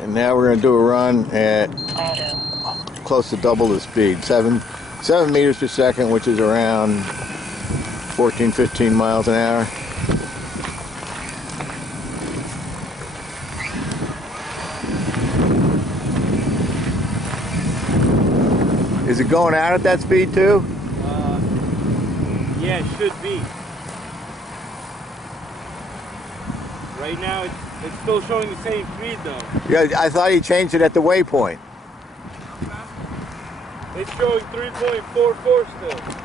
And now we're going to do a run at close to double the speed, 7 meters per second, which is around 14-15 miles an hour. Is it going out at that speed too? Yeah, it should be. Right now it's still showing the same speed though. Yeah, I thought he changed it at the waypoint. It's showing 3.44 still.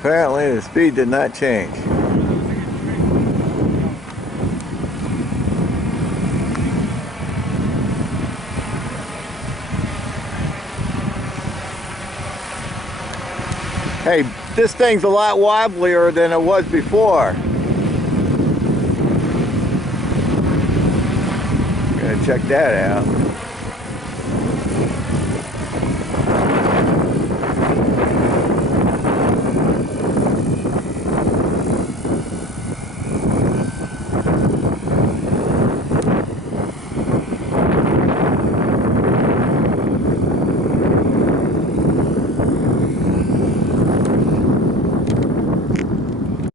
Apparently the speed did not change. Hey, this thing's a lot wobblier than it was before. Gonna check that out.